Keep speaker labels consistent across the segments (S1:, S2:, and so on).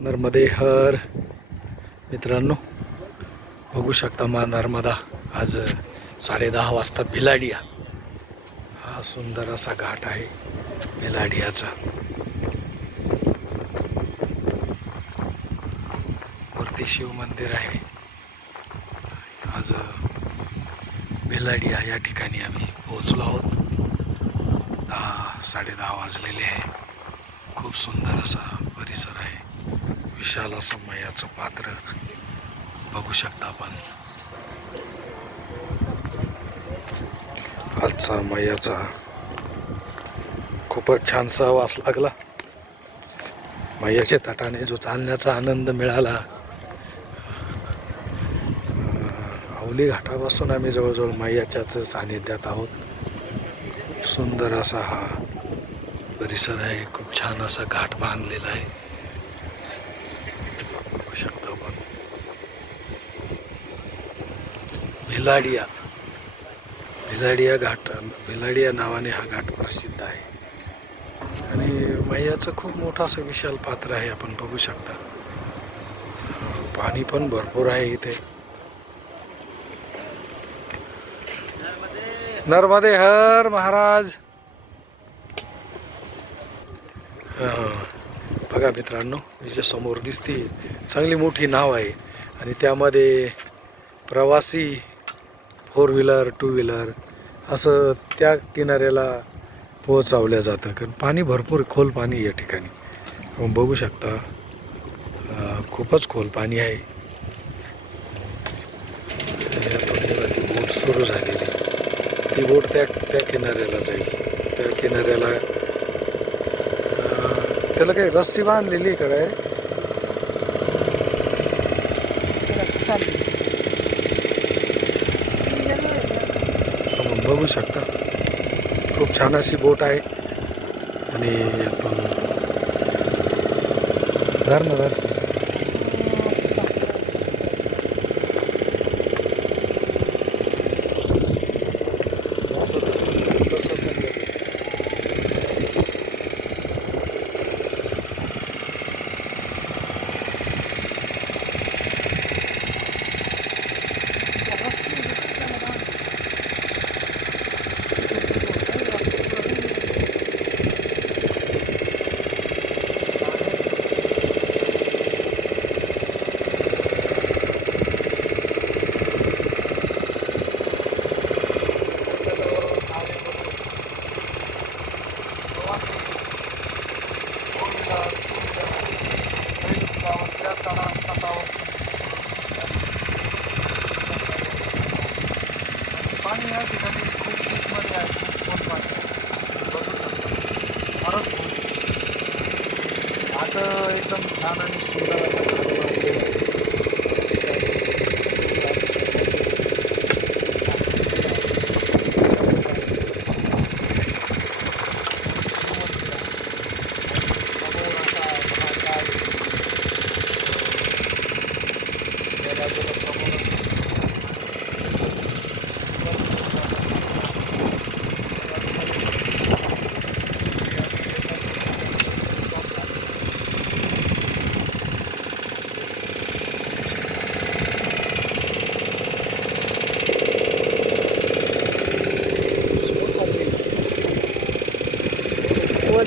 S1: नर्मदे हर. मित्रांनो बघू शकता मा नर्मदा आज साडेदहा वाजता भिलाडिया. हा सुंदर असा घाट आहे भिलाडियाचा. मूर्ती शिव मंदिर आहे. आज भिलाडिया या ठिकाणी आम्ही पोहोचलो आहोत. दहा साडेदहा वाजलेले आहे. खूप सुंदर असा परिसर आहे. विशाल असं मयाचं पात्र. बघू शकता आपण. आजचा मयाचा खूपच छानसा वास लागला. मैयाच्या तटाने जो चालण्याचा आनंद मिळाला. अं, अवली घाटापासून आम्ही जवळजवळ मैयाच्याच सानिध्यात आहोत. सुंदर असा हा परिसर आहे. खूप छान असा घाट बांधलेला आहे बघू शकता आपण भिलाडिया. भिलाडिया घाट भिलाडिया नावाने हा घाट प्रसिद्ध आहे. आणि मैयाचं खूप मोठं असं विशाल पात्र आहे आपण बघू शकता. पाणी पण भरपूर आहे इथे. नर्मदे हर महाराज. बघा मित्रांनो तिच्या समोर दिसते चांगली मोठी नाव आहे. आणि त्यामध्ये प्रवासी फोर व्हीलर टू व्हीलर असं त्या किनाऱ्याला पोहोचवल्या जातं कारण पाणी भरपूर खोल पाणी या ठिकाणी. आपण बघू शकता खूपच खोल पाणी आहे. ती बोट सुरू झालेली ती बोट त्या त्या किनाऱ्याला जाईल. त्या किनाऱ्याला त्याला काही रस्सी बांधलेली आहे का काय आपण बघू शकता. खूप छान अशी बोट आहे. आणि आपण धर ধান আনি সন্ধ্যাবেলা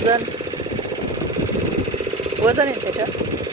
S2: वजन वजन आहे त्याच्यात.